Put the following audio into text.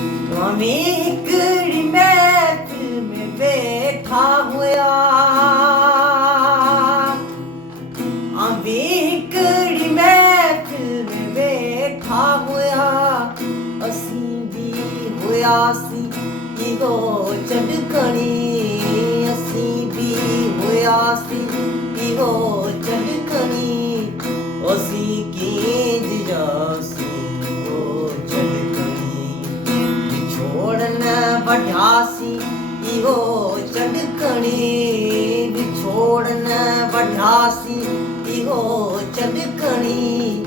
स्वामी हिकड़ी महफिल में बैठा हुआ अभी हिकड़ी महफिल में बैठा हुआ असी भी हुआसी इहो चडकणी असी भी हुआसी इहो चडकणी असी कींद जासी इहो चडकणी छोड़न वढासी इहो चडकणी छोड़न वढासी इहो चडकणी